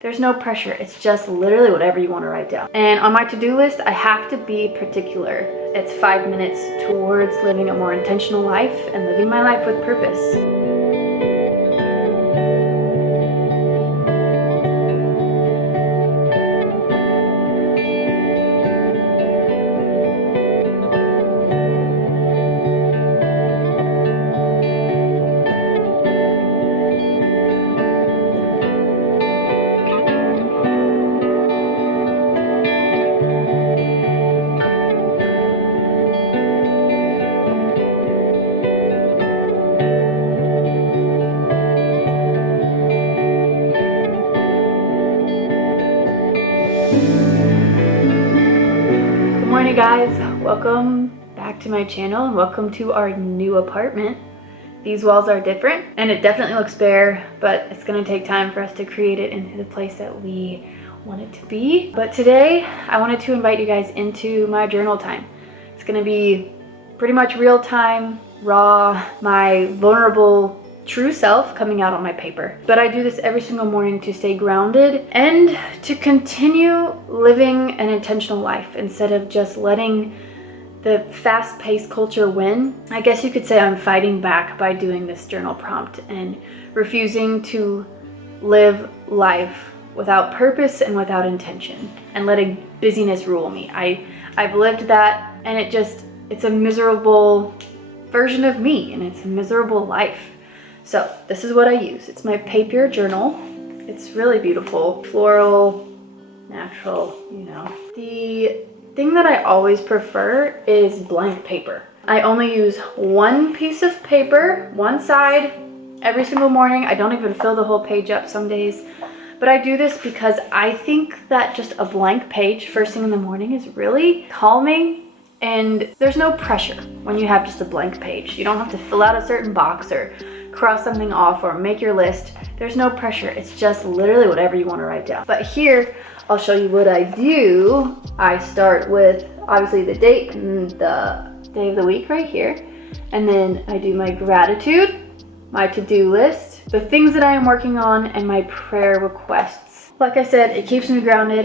There's no pressure. It's just literally whatever you want to write down. And on my to-do list, I have to be particular. It's 5 minutes towards living a more intentional life and living my life with purpose. Good morning guys, welcome back to my channel and welcome to our new apartment. These walls are different and it definitely looks bare, but it's going to take time for us to create it into the place that we want it to be. But today I wanted to invite you guys into my journal time. It's going to be pretty much real time, raw, my vulnerable true self coming out on my paper. But I do this every single morning to stay grounded and to continue living an intentional life instead of just letting the fast-paced culture win. I guess you could say I'm fighting back by doing this journal prompt and refusing to live life without purpose and without intention and letting busyness rule me. I've lived that and it's a miserable version of me and it's a miserable life. So this is what I use. It's my paper journal. It's really beautiful, floral, natural, you know. The thing that I always prefer is blank paper. I only use one piece of paper, one side, every single morning. I don't even fill the whole page up some days. But I do this because I think that just a blank page first thing in the morning is really calming. And there's no pressure when you have just a blank page. You don't have to fill out a certain box or cross something off or make your list. There's no pressure. It's just literally whatever you want to write down. But here, I'll show you what I do. I start with obviously the date and the day of the week right here. And then I do my gratitude, my to-do list, the things that I am working on, and my prayer requests. Like I said, it keeps me grounded.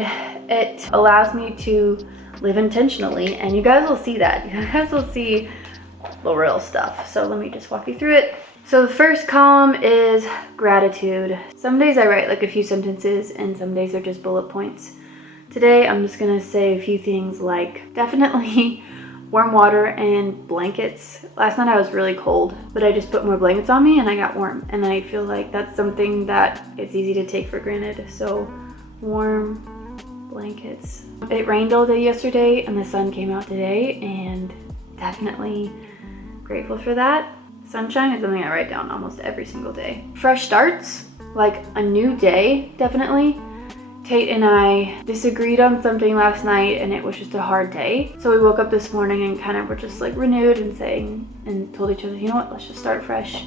It allows me to live intentionally, and you guys will see that. You guys will see the real stuff. So let me just walk you through it. So the first column is gratitude. Some days I write like a few sentences and some days are just bullet points. Today I'm just gonna say a few things like definitely warm water and blankets. Last night I was really cold, but I just put more blankets on me and I got warm. And I feel like that's something that is easy to take for granted. So warm blankets. It rained all day yesterday and the sun came out today, and definitely grateful for that. Sunshine is something I write down almost every single day. Fresh starts, like a new day, definitely. Tate and I disagreed on something last night and it was just a hard day. So we woke up this morning and kind of were just like renewed and saying and told each other, you know what, let's just start fresh.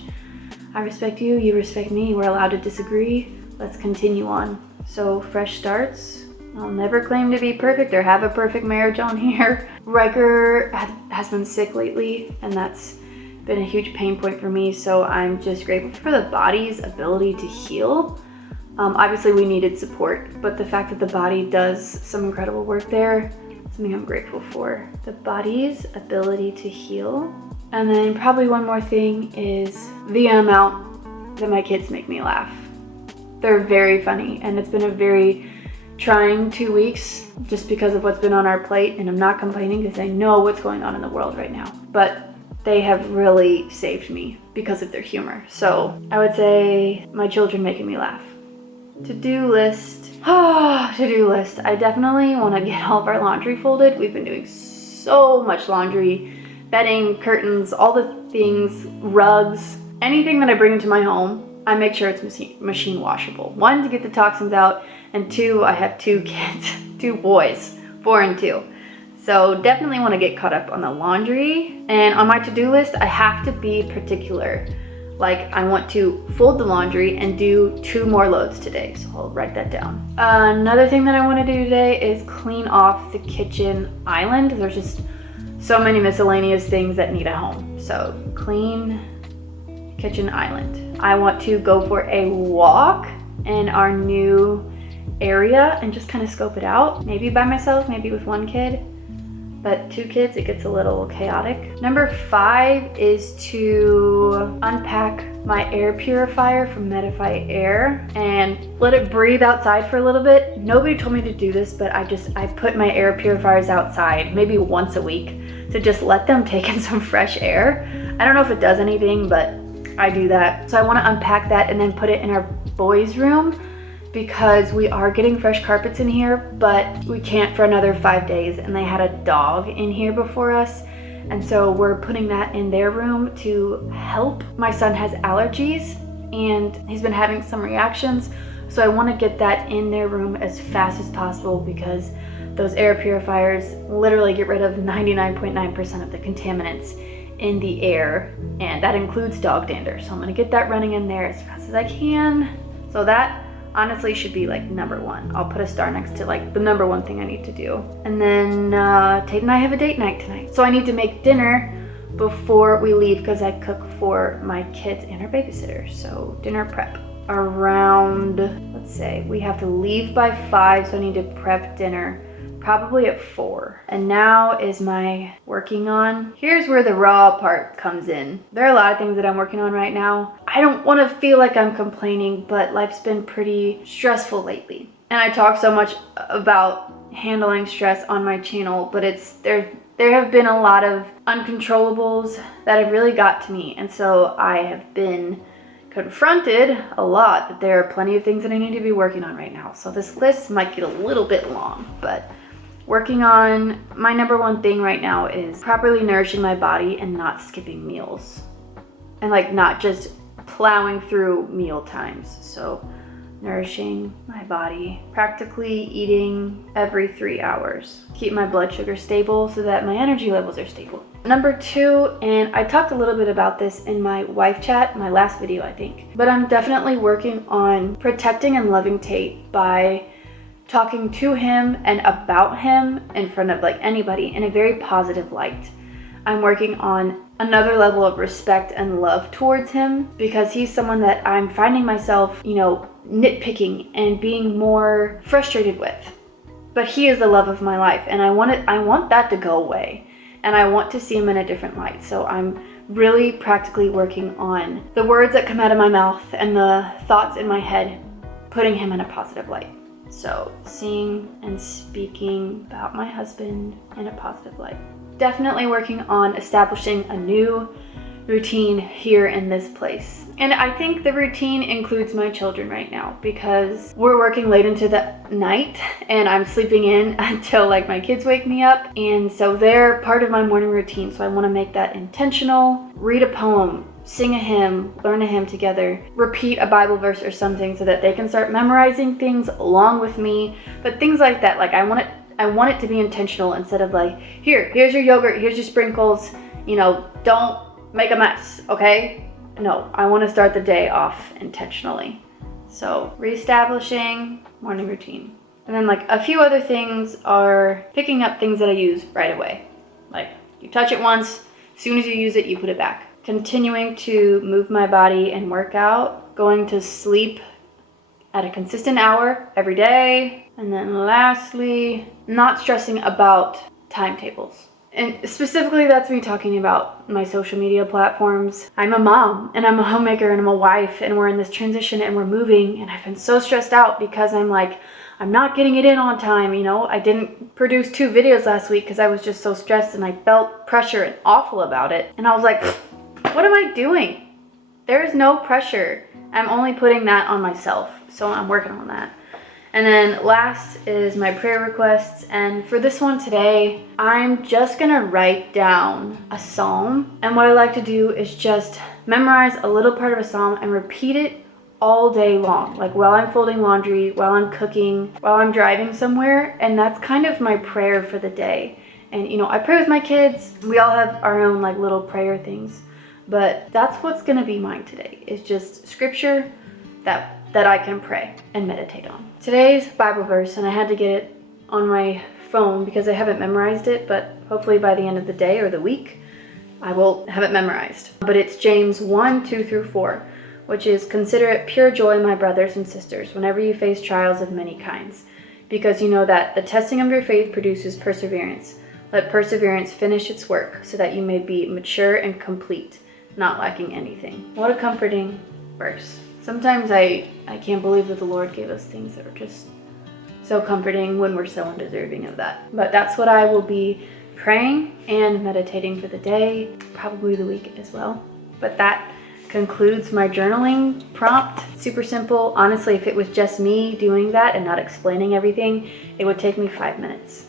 I respect you, you respect me, we're allowed to disagree. Let's continue on. So fresh starts. I'll never claim to be perfect or have a perfect marriage on here. Riker has been sick lately and that's been a huge pain point for me, so I'm just grateful for the body's ability to heal. Obviously we needed support, but the fact that the body does some incredible work there, something I'm grateful for. The body's ability to heal. And then probably one more thing is the amount that my kids make me laugh. They're very funny, and it's been a very trying 2 weeks just because of what's been on our plate, and I'm not complaining because I know what's going on in the world right now. But they have really saved me because of their humor. So I would say my children making me laugh. To-do list. To-do list. I definitely want to get all of our laundry folded. We've been doing so much laundry, bedding, curtains, all the things, rugs, anything that I bring into my home, I make sure it's machine washable. 1, to get the toxins out, and 2, I have 2 kids, 2 boys, 4 and 2. So definitely want to get caught up on the laundry. And on my to-do list, I have to be particular. Like I want to fold the laundry and do 2 more loads today. So I'll write that down. Another thing that I want to do today is clean off the kitchen island. There's just so many miscellaneous things that need a home. So clean kitchen island. I want to go for a walk in our new area and just kind of scope it out. Maybe by myself, maybe with one kid. But 2 kids, it gets a little chaotic. Number 5 is to unpack my air purifier from Mattify Air and let it breathe outside for a little bit. Nobody told me to do this, but I put my air purifiers outside maybe once a week to just let them take in some fresh air. I don't know if it does anything, but I do that. So I want to unpack that and then put it in our boys' room, because we are getting fresh carpets in here, but we can't for another 5 days, and they had a dog in here before us, and so we're putting that in their room to help. My son has allergies and he's been having some reactions, so I want to get that in their room as fast as possible, because those air purifiers literally get rid of 99.9% of the contaminants in the air, and that includes dog dander. So I'm going to get that running in there as fast as I can. So that honestly should be like number 1. I'll put a star next to like the number 1 thing I need to do. And then Tate and I have a date night tonight. So I need to make dinner before we leave, because I cook for my kids and our babysitter. So dinner prep around, let's say, we have to leave by 5, so I need to prep dinner probably at 4. And now is my working on. Here's where the raw part comes in. There are a lot of things that I'm working on right now. I don't want to feel like I'm complaining, but life's been pretty stressful lately. And I talk so much about handling stress on my channel, but there have been a lot of uncontrollables that have really got to me. And so I have been confronted a lot that there are plenty of things that I need to be working on right now. So this list might get a little bit long, but working on my number 1 thing right now is properly nourishing my body and not skipping meals. And like not just plowing through meal times. So nourishing my body, practically eating every 3 hours. Keep my blood sugar stable so that my energy levels are stable. Number 2, and I talked a little bit about this in my wife chat, my last video I think, but I'm definitely working on protecting and loving Tate by talking to him and about him in front of like anybody in a very positive light. I'm working on another level of respect and love towards him, because he's someone that I'm finding myself, nitpicking and being more frustrated with. But he is the love of my life, and I want that to go away, and I want to see him in a different light. So I'm really practically working on the words that come out of my mouth and the thoughts in my head, putting him in a positive light. So seeing and speaking about my husband in a positive light. Definitely working on establishing a new routine here in this place. And I think the routine includes my children right now, because we're working late into the night and I'm sleeping in until like my kids wake me up. And so they're part of my morning routine. So I want to make that intentional. Read a poem, sing a hymn, learn a hymn together, repeat a Bible verse or something so that they can start memorizing things along with me. But things like that, like I want it to be intentional, instead of like, here's your yogurt, here's your sprinkles, don't make a mess, okay? No, I want to start the day off intentionally. So reestablishing morning routine. And then like a few other things are picking up things that I use right away. Like you touch it once, as soon as you use it, you put it back. Continuing to move my body and work out, going to sleep at a consistent hour every day. And then lastly, not stressing about timetables. And specifically, that's me talking about my social media platforms. I'm a mom and I'm a homemaker and I'm a wife, and we're in this transition and we're moving, and I've been so stressed out because I'm not getting it in on time. I didn't produce 2 videos last week because I was just so stressed and I felt pressure and awful about it. And I was like, what am I doing? There is no pressure. I'm only putting that on myself. So I'm working on that. And then last is my prayer requests. And for this one today, I'm just gonna write down a psalm. And what I like to do is just memorize a little part of a psalm and repeat it all day long. Like while I'm folding laundry, while I'm cooking, while I'm driving somewhere. And that's kind of my prayer for the day. And I pray with my kids. We all have our own like little prayer things. But that's what's gonna be mine today, is just scripture that I can pray and meditate on. Today's Bible verse, and I had to get it on my phone because I haven't memorized it, but hopefully by the end of the day or the week, I will have it memorized. But it's James 1:2-4, which is, "Consider it pure joy, my brothers and sisters, whenever you face trials of many kinds, because you know that the testing of your faith produces perseverance. Let perseverance finish its work, so that you may be mature and complete, not lacking anything." What a comforting verse. Sometimes I can't believe that the Lord gave us things that are just so comforting when we're so undeserving of that. But that's what I will be praying and meditating for the day, probably the week as well. But that concludes my journaling prompt. Super simple. Honestly, if it was just me doing that and not explaining everything, it would take me 5 minutes.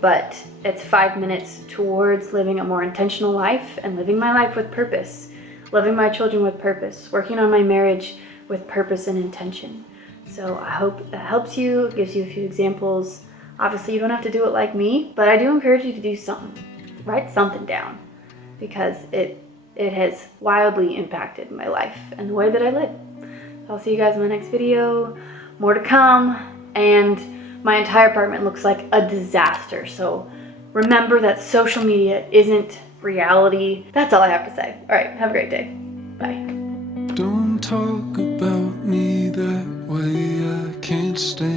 But it's 5 minutes towards living a more intentional life and living my life with purpose, loving my children with purpose, working on my marriage with purpose and intention. So I hope that helps you, gives you a few examples. Obviously, you don't have to do it like me, but I do encourage you to do something. Write something down, because it has wildly impacted my life and the way that I live. I'll see you guys in my next video. More to come, and my entire apartment looks like a disaster. So remember that social media isn't reality. That's all I have to say. All right, have a great day. Bye. Don't talk about me that way, I can't stand